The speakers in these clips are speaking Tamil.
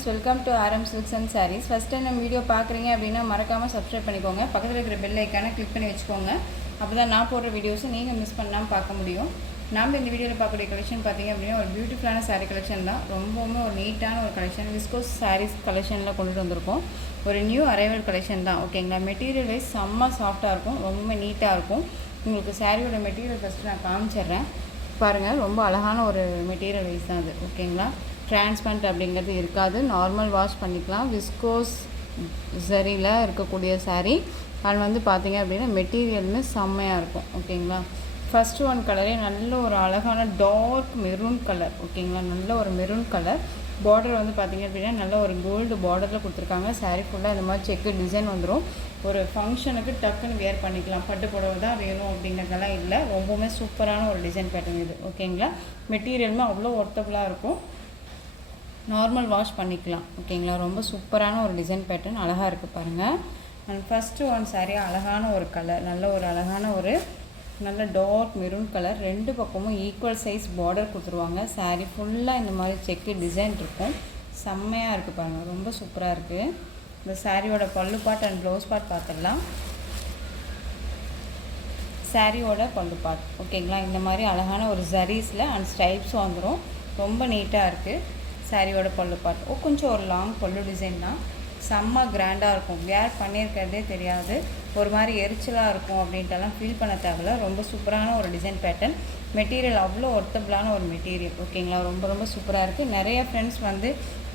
Friends, welcome to RM Silks and Sarees. First time நம்ம வீடியோ பார்க்குறீங்க அப்படின்னா மறக்காமல் சப்ஸ்கிரைப் பண்ணிக்கோங்க. பக்கத்தில் இருக்கிற பெல் ஐக்கானை கிளிக் பண்ணி வச்சுக்கோங்க. அப்போ தான் நான் போடுற வீடியோஸை நீங்கள் மிஸ் பண்ணாமல் பார்க்க முடியும். நம்ம இந்த வீடியோவில் பார்க்கக்கூடிய கலெக்ஷன் பார்த்தீங்க அப்படின்னா ஒரு பியூட்டிஃபுல்லான சாரீ கலெக்ஷன் தான். ரொம்பவுமே ஒரு நீட்டான ஒரு கலெக்ஷன் விஸ்கோஸ் சாரீஸ் கலெக்ஷனில் கொண்டுட்டு வந்திருக்கோம். ஒரு நியூ அரைவல் கலெக்ஷன் தான். ஓகேங்களா, மெட்டீரியல் வைஸ் செம்ம சாஃப்டாக இருக்கும், ரொம்பவுமே நீட்டாக இருக்கும். உங்களுக்கு சாரியோட மெட்டீரியல் ஃபஸ்ட்டு நான் காமிச்சிட்றேன் பாருங்கள். ரொம்ப அழகான ஒரு மெட்டீரியல் வைஸ் தான் அது. ஓகேங்களா, டிரான்ஸ்பரண்ட் அப்படிங்கிறது இருக்காது, நார்மல் வாஷ் பண்ணிக்கலாம். விஸ்கோஸ் சரியில் இருக்கக்கூடிய சாரீ. அது வந்து பார்த்திங்க அப்படின்னா மெட்டீரியலுமே செம்மையாக இருக்கும். ஓகேங்களா, ஃபஸ்ட்டு ஒன் கலரே நல்ல ஒரு அழகான டார்க் மெரூன் கலர். ஓகேங்களா, நல்ல ஒரு மெரூன் கலர். பார்டர் வந்து பார்த்திங்க அப்படின்னா நல்ல ஒரு கோல்டு பார்டரில் கொடுத்துருக்காங்க. சாரீ ஃபுல்லாக இந்த மாதிரி செக்கு டிசைன் வந்துடும். ஒரு ஃபங்க்ஷனுக்கு டக்குன்னு வேர் பண்ணிக்கலாம். பட்டு புடவை தான் வேணும் அப்படிங்கிறதெல்லாம் இல்லை. ரொம்பவுமே சூப்பரான ஒரு டிசைன் பேட்டர்ன் இது. ஓகேங்களா, மெட்டீரியலுமே அவ்வளோ ஒர்த்தபுளாக இருக்கும், நார்மல் வாஷ் பண்ணிக்கலாம். ஓகேங்களா, ரொம்ப சூப்பரான ஒரு டிசைன் பேட்டர்ன், அழகாக இருக்குது பாருங்கள். அண்ட் ஃபஸ்ட்டு ஒன் சாரீ அழகான ஒரு கலர், நல்ல ஒரு அழகான ஒரு நல்ல டார்க் மெரூன் கலர். ரெண்டு பக்கமும் ஈக்குவல் சைஸ் பார்டர் கொடுத்துருவாங்க. சாரீ ஃபுல்லாக இந்த மாதிரி செக்கு டிசைன் இருக்கும், செம்மையாக இருக்குது பாருங்கள், ரொம்ப சூப்பராக இருக்குது. இந்த சாரியோட பல்லு பார்ட் அண்ட் ப்ளவுஸ் பார்ட் பார்த்துடலாம். சாரியோட பல்லு பார்ட் ஓகேங்களா, இந்த மாதிரி அழகான ஒரு ஜரீஸில் அண்ட் ஸ்டைப்ஸும் வந்துடும், ரொம்ப நீட்டாக இருக்குது. சாரியோட பல்லு பார்ட் கொஞ்சம் ஒரு லாங் பல்லு டிசைன் தான், செம்ம கிராண்டாக இருக்கும். வேர் பண்ணியிருக்கிறதே தெரியாது, ஒரு மாதிரி எரிச்சலாக இருக்கும் அப்படின்ட்டுலாம் ஃபீல் பண்ண தேவையில்ல. ரொம்ப சூப்பரான ஒரு டிசைன் பேட்டர்ன். மெட்டீரியல் அவ்வளோ ஒர்த்தபுளான ஒரு மெட்டீரியல். ஓகேங்களா, ரொம்ப ரொம்ப சூப்பராக இருக்குது. நிறைய ஃப்ரெண்ட்ஸ் வந்து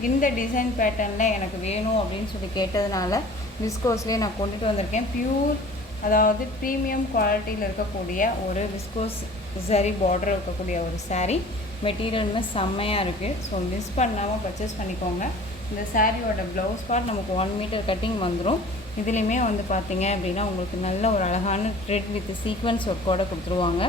இந்த டிசைன் பேட்டர்னில் எனக்கு வேணும் அப்படின்னு சொல்லி கேட்டதுனால விஸ்கோஸ்லேயே நான் கொண்டுட்டு வந்திருக்கேன். பியூர், அதாவது ப்ரீமியம் குவாலிட்டியில் இருக்கக்கூடிய ஒரு விஸ்கோஸ் சரி பார்டர் இருக்கக்கூடிய ஒரு சாரீ. மெட்டீரியலுமே செம்மையாக இருக்குது. ஸோ மிஸ் பண்ணாமல் பர்ச்சேஸ் பண்ணிக்கோங்க. இந்த சாரியோட ப்ளவுஸ் பார்ட் நமக்கு 1 மீட்டர் கட்டிங் வந்துடும். இதுலேயுமே வந்து பார்த்திங்க அப்படின்னா உங்களுக்கு நல்ல ஒரு அழகான த்ரெட் வித் சீக்வன்ஸ் ஒர்க்கோடு கொடுத்துருவாங்க.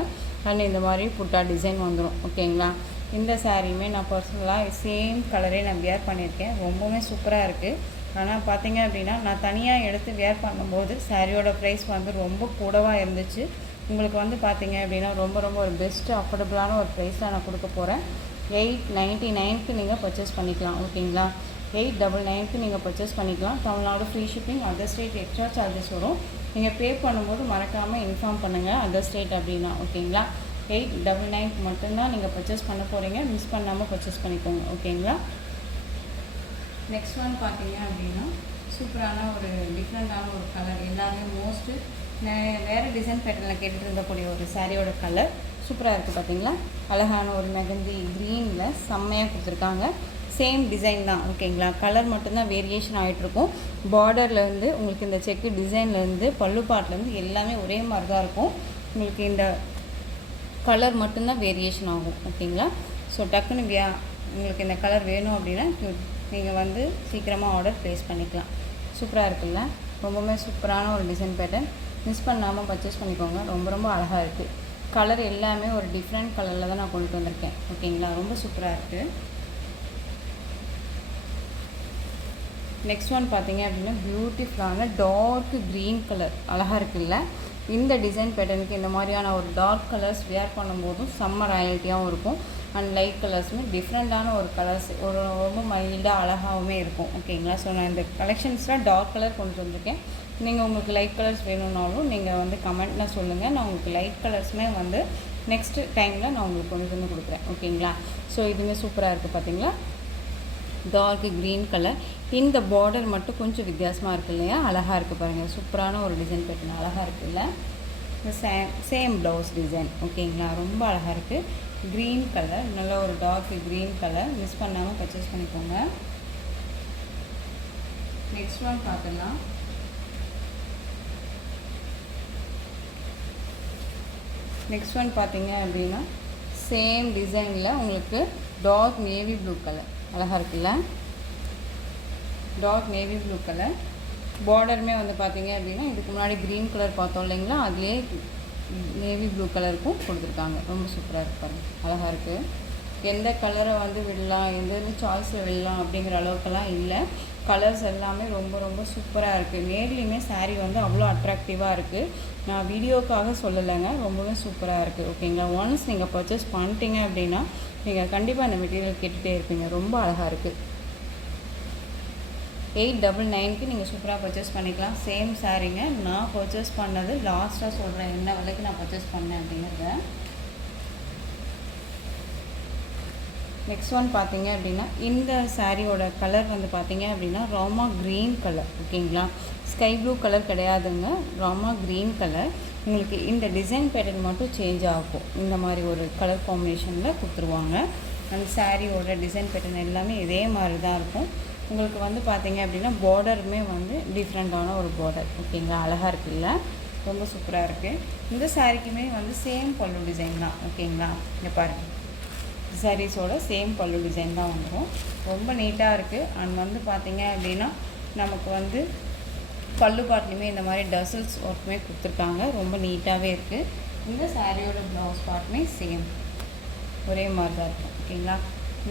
அண்ட் இந்த மாதிரி புட்டா டிசைன் வந்துடும். ஓகேங்களா, இந்த சாரியுமே நான் பர்சனலாக சேம் கலரே நான் வியர் பண்ணியிருக்கேன், ரொம்பவுமே சூப்பராக இருக்குது. ஆனால் பார்த்திங்க அப்படின்னா நான் தனியாக எடுத்து வியர் பண்ணும்போது சாரியோட ப்ரைஸ் வந்து ரொம்ப கூடவாக இருந்துச்சு. உங்களுக்கு வந்து பார்த்திங்க அப்படின்னா ரொம்ப ரொம்ப ஒரு பெஸ்ட்டு அஃபோர்டபுளான ஒரு ப்ரைஸில் நான் கொடுக்க போகிறேன். 899க்கு நீங்கள் பர்ச்சேஸ் பண்ணிக்கலாம். ஓகேங்களா, 899க்கு நீங்கள் பர்ச்சேஸ் பண்ணிக்கலாம். Tamil Nadu free shipping, other state extra charges வரும். நீங்கள் பே பண்ணும்போது மறக்காமல் இன்ஃபார்ம் பண்ணுங்கள் அதர் ஸ்டேட் அப்படின்னா. ஓகேங்களா, 899க்கு மட்டும்தான் நீங்கள் பர்ச்சேஸ் பண்ண போகிறீங்க, மிஸ் பண்ணாமல் பர்ச்சேஸ் பண்ணிக்கோங்க. ஓகேங்களா, நெக்ஸ்ட் ஒன் பார்த்தீங்க அப்படின்னா சூப்பரான ஒரு டிஃப்ரெண்ட்டான ஒரு கலர். எல்லாமே மோஸ்ட்டு வேறு டிசைன் பேட்டர்னில் கேட்டுட்டு இருந்தக்கூடிய ஒரு சாரியோட கலர் சூப்பராக இருக்குது. பார்த்தீங்களா, அழகான ஒரு மெகந்தி க்ரீனில் செம்மையாக கொடுத்துருக்காங்க. சேம் டிசைன் தான். ஓகேங்களா, கலர் மட்டும்தான் வேரியேஷன் ஆகிட்ருக்கும். பார்டர்லேருந்து உங்களுக்கு இந்த செக்கு டிசைன்லேருந்து பல்லு பாட்லேருந்து எல்லாமே ஒரே மாதிரி தான் இருக்கும். உங்களுக்கு இந்த கலர் மட்டும்தான் வேரியேஷன் ஆகும். ஓகேங்களா, ஸோ டக்குன்னு உங்களுக்கு இந்த கலர் வேணும் அப்படின்னா நீங்கள் வந்து சீக்கிரமாக ஆர்டர் ப்ளேஸ் பண்ணிக்கலாம். சூப்பராக இருக்குல்ல, ரொம்பவுமே சூப்பரான ஒரு டிசைன் பேட்டர்ன். மிஸ் பண்ணாமல் பர்ச்சேஸ் பண்ணிக்கோங்க. ரொம்ப ரொம்ப அழகாக இருக்குது. கலர் எல்லாமே ஒரு டிஃப்ரெண்ட் கலரில் தான் நான் கொண்டுட்டு வந்திருக்கேன். ஓகேங்களா, ரொம்ப சூப்பராக இருக்குது. நெக்ஸ்ட் ஒன் பார்த்தீங்க அப்படின்னா பியூட்டிஃபுல்லான டார்க் க்ரீன் கலர், அழகாக இருக்குல்ல. இந்த டிசைன் பேட்டர்னுக்கு இந்த மாதிரியான ஒரு டார்க் கலர்ஸ் வேர் பண்ணும்போதும் செம்ம ராயல்ட்டியாகவும் இருக்கும். அண்ட் லைட் கலர்ஸுமே டிஃப்ரெண்ட்டான ஒரு கலர்ஸ், ஒரு ரொம்ப மைல்டாக அழகாகவுமே இருக்கும். ஓகேங்களா, ஸோ நான் இந்த கலெக்ஷன்ஸில் டார்க் கலர் கொண்டு வந்திருக்கேன். நீங்கள் உங்களுக்கு லைட் கலர்ஸ் வேணும்னாலும் நீங்கள் வந்து கமெண்ட்டில் சொல்லுங்கள். நான் உங்களுக்கு லைட் கலர்ஸுமே வந்து நெக்ஸ்ட்டு டைமில் நான் உங்களுக்கு கொண்டு வந்து கொடுக்குறேன். ஓகேங்களா, ஸோ இதுவுமே சூப்பராக இருக்குது. பார்த்தீங்களா, டார்க் க்ரீன் கலர். இந்த பார்டர் மட்டும் கொஞ்சம் வித்தியாசமாக இருக்குது இல்லையா, அழகாக இருக்குது பாருங்கள். சூப்பரான ஒரு டிசைன் பேட்டர்ன், அழகாக இருக்குல்ல. Same blouse design. ஓகேங்களா, ரொம்ப அழகாக இருக்குது. க்ரீன் கலர், நல்ல ஒரு டார்க் க்ரீன் கலர். மிஸ் பண்ணாமல் பர்ச்சேஸ் பண்ணிக்கோங்க. நெக்ஸ்ட் ஒன் பார்த்துடலாம். நெக்ஸ்ட் ஒன் பார்த்தீங்க அப்படின்னா சேம் டிசைனில் உங்களுக்கு டார்க் நேவி ப்ளூ கலர், அழகாக இருக்குல்ல. Dark navy blue colour. பார்டருமே வந்து பார்த்தீங்க அப்படின்னா இதுக்கு முன்னாடி க்ரீன் கலர் பார்த்தோம் இல்லைங்களா, அதுலேயே நேவி ப்ளூ கலருக்கும் கொடுத்துருக்காங்க. ரொம்ப சூப்பராக இருப்பாங்க, அழகாக இருக்குது. எந்த கலரை வந்து விடலாம், எந்த சாய்ஸில் விடலாம் அப்படிங்கிற அளவுக்கெல்லாம் இல்லை. கலர்ஸ் எல்லாமே ரொம்ப ரொம்ப சூப்பராக இருக்குது. நேர்லேயுமே சாரீ வந்து அவ்வளோ அட்ராக்டிவாக இருக்குது. நான் வீடியோக்காக சொல்லலைங்க, ரொம்பவே சூப்பராக இருக்குது. ஓகேங்களா, ஒன்ஸ் நீங்கள் பர்ச்சேஸ் பண்ணிட்டீங்க அப்படின்னா நீங்கள் கண்டிப்பாக இந்த மெட்டீரியல் கேட்டுகிட்டே இருப்பீங்க. ரொம்ப அழகாக இருக்குது. 899க்கு நீங்கள் சூப்பராக பர்ச்சேஸ் பண்ணிக்கலாம். சேம் சாரீங்க. நான் பர்ச்சேஸ் பண்ணது லாஸ்ட்டாக சொல்கிறேன் என்ன விலைக்கு நான் பர்ச்சேஸ் பண்ணேன் அப்படிங்கிறத. நெக்ஸ்ட் ஒன் பார்த்தீங்க அப்படின்னா இந்த சாரியோட கலர் வந்து பார்த்தீங்க அப்படின்னா ராமா க்ரீன் கலர். ஓகேங்களா, ஸ்கை ப்ளூ கலர் கிடையாதுங்க, ராமா க்ரீன் கலர். உங்களுக்கு இந்த டிசைன் பேட்டர்ன் மட்டும் சேஞ்ச் ஆகும். இந்த மாதிரி ஒரு கலர் காம்பினேஷனில் கொடுத்துருவாங்க. அந்த சாரியோட டிசைன் பேட்டர்ன் எல்லாமே இதே மாதிரி தான் இருக்கும். உங்களுக்கு வந்து பார்த்தீங்க அப்படின்னா பார்டருமே வந்து டிஃப்ரெண்ட்டான ஒரு பார்டர். ஓகேங்களா, அழகாக இருக்குல்ல, ரொம்ப சூப்பராக இருக்குது. இந்த சாரிக்குமே வந்து சேம் பல்லு டிசைன் தான். ஓகேங்களா, இங்கே பாருங்கள், சாரீஸோட சேம் பல்லு டிசைன் தான் வந்துடும். ரொம்ப நீட்டாக இருக்குது. அண்ட் வந்து பார்த்தீங்க அப்படின்னா நமக்கு வந்து பல்லு பார்ட்லேயுமே இந்த மாதிரி டசல்ஸ் ஒர்க்குமே கொடுத்துருக்காங்க. ரொம்ப நீட்டாகவே இருக்குது. இந்த சாரியோட ப்ளவுஸ் பார்ட்டுமே சேம் ஒரே மாதிரி தான் இருக்கும். ஓகேங்களா,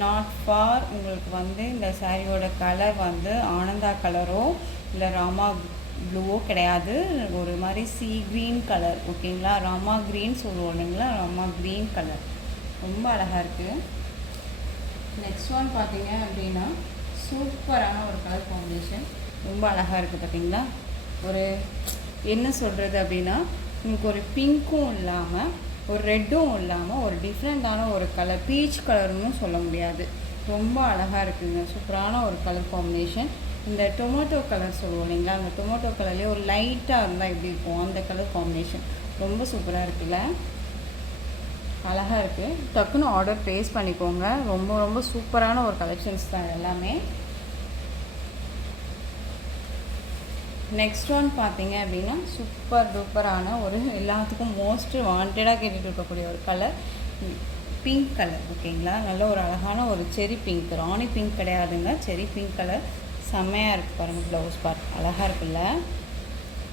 நாட் ஃபார் உங்களுக்கு வந்து இந்த சாரியோட கலர் வந்து ஆனந்தா கலரோ இல்லை ராமா ப்ளூவோ கிடையாது. ஒரு மாதிரி சீ க்ரீன் கலர். ஓகேங்களா, ராமா க்ரீன் சொல்லுவோம் இல்லைங்களா, ராமா க்ரீன் கலர் ரொம்ப அழகாக இருக்குது. நெக்ஸ்ட் ஒன் பார்த்தீங்க அப்படின்னா சூப்பரான ஒரு கலர் காம்பினேஷன். ரொம்ப அழகாக இருக்குது. பார்த்தீங்களா, ஒரு என்ன சொல்கிறது அப்படின்னா உங்களுக்கு ஒரு பிங்க்கும் இல்லாமல் ஒரு ரெட்டும் இல்லாமல் ஒரு டிஃப்ரெண்ட்டான ஒரு கலர், பீச் கலர்னு சொல்ல முடியாது. ரொம்ப அழகாக இருக்குதுங்க. சூப்பரான ஒரு கலர் காம்பினேஷன். இந்த டொமேட்டோ கலர் சொல்லுவோம் இல்லைங்களா, அந்த டொமேட்டோ கலர்லேயே ஒரு லைட்டாக இருந்தால் எப்படி இருக்கும் அந்த கலர் காம்பினேஷன் ரொம்ப சூப்பராக இருக்குல்ல, அழகாக இருக்குது. டக்குன்னு ஆர்டர் ப்ளேஸ் பண்ணிக்கோங்க. ரொம்ப ரொம்ப சூப்பரான ஒரு கலெக்ஷன்ஸ் தான் எல்லாமே. நெக்ஸ்ட் ஒன் பார்த்தீங்க அப்படின்னா சூப்பர் டூப்பரான ஒரு எல்லாத்துக்கும் மோஸ்ட் வாண்டடாக கேட்டுட்டு இருக்கக்கூடிய ஒரு கலர், பிங்க் கலர். ஓகேங்களா, நல்ல ஒரு அழகான ஒரு செரி பிங்க், ராணி பிங்க் கிடையாதுங்க, செரி பிங்க் கலர். செம்மையாக இருக்குது பாருங்கள், ப்ளவுஸ் பார்ட் அழகாக இருக்குல்ல,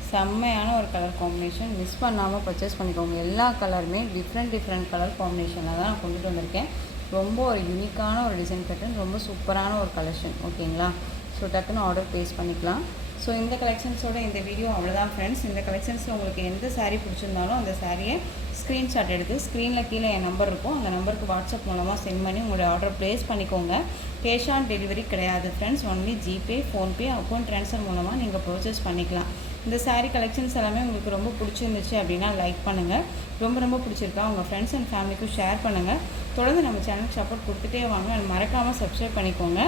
செம்மையான ஒரு கலர் காம்பினேஷன். மிஸ் பண்ணாமல் பர்ச்சேஸ் பண்ணிக்கோங்க. எல்லா கலருமே டிஃப்ரெண்ட் கலர் காம்பினேஷனில் தான் நான் கொண்டுட்டு வந்திருக்கேன். ரொம்ப ஒரு யூனிக்கான ஒரு டிசைன் பேட்டர்ன், ரொம்ப சூப்பரான ஒரு கலெக்ஷன். ஓகேங்களா, ஸோ டக்குன்னு ஆர்டர் ப்ளேஸ் பண்ணிக்கலாம். ஸோ இந்த கலெக்ஷன்ஸோட இந்த வீடியோ அவ்வளோதான் ஃப்ரெண்ட்ஸ். இந்த கலெக்ஷன்ஸில் உங்களுக்கு எந்த சாரீ பிடிச்சிருந்தாலும் அந்த சாரியை ஸ்க்ரீன்ஷாட் எடுத்து ஸ்க்ரீனில் கீழே என் நம்பர் இருக்கும், அந்த நம்பருக்கு வாட்ஸ்அப் மூலமாக சென்ட் பண்ணி உங்களுடைய ஆர்டர் ப்ளேஸ் பண்ணிக்கோங்க. கேஷ் ஆன் டெலிவரி கிடையாது friends, only GPay, PhonePe, account transfer மூலமாக நீங்கள் பர்ச்சேஸ் பண்ணிக்கலாம். இந்த சாரீ கலெக்ஷன்ஸ் எல்லாமே உங்களுக்கு ரொம்ப பிடிச்சிருந்துச்சு அப்படின்னா லைக் பண்ணுங்கள். ரொம்ப பிடிச்சிருக்கா உங்கள் ஃப்ரெண்ட்ஸ் அண்ட் ஃபேமிலிக்கும் ஷேர் பண்ணுங்கள். தொடர்ந்து நம்ம சேனலுக்கு சப்போர்ட் கொடுத்துட்டே வாங்க. மறக்காமல் சப்ஸ்கிரைப் பண்ணிக்கோங்க.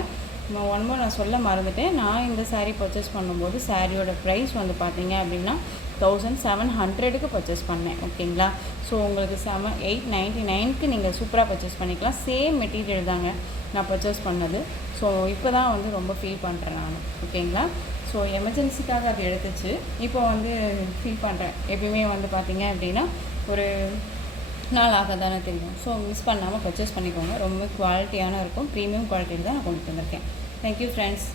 ஒன் மோர் நான் சொல்ல மறந்துட்டேன். நான் இந்த சாரீ பர்ச்சேஸ் பண்ணும்போது சாரியோட ப்ரைஸ் வந்து பார்த்தீங்க அப்படின்னா 1700க்கு பர்ச்சேஸ் பண்ணேன். ஓகேங்களா, ஸோ உங்களுக்கு 899க்கு நீங்கள் சூப்பராக பர்ச்சேஸ் பண்ணிக்கலாம். சேம் மெட்டீரியல் தாங்க நான் பர்ச்சேஸ் பண்ணது. ஸோ இப்போ தான் வந்து ரொம்ப ஃபீல் பண்ணுறேன் நான். ஓகேங்களா, ஸோ எமர்ஜென்சிக்காக அது எடுத்துச்சு. இப்போ வந்து ஃபீல் பண்ணுறேன். எப்பயுமே வந்து பார்த்தீங்க அப்படின்னா ஒரு நாள் ஆக தானே தெரியும். ஸோ மிஸ் பண்ணாமல் பர்ச்சேஸ் பண்ணிக்கோங்க. ரொம்ப குவாலிட்டியான இருக்கும், ப்ரீமியம் குவாலிட்டியில் தான் நான் கொண்டு வந்திருக்கேன். Thank you friends.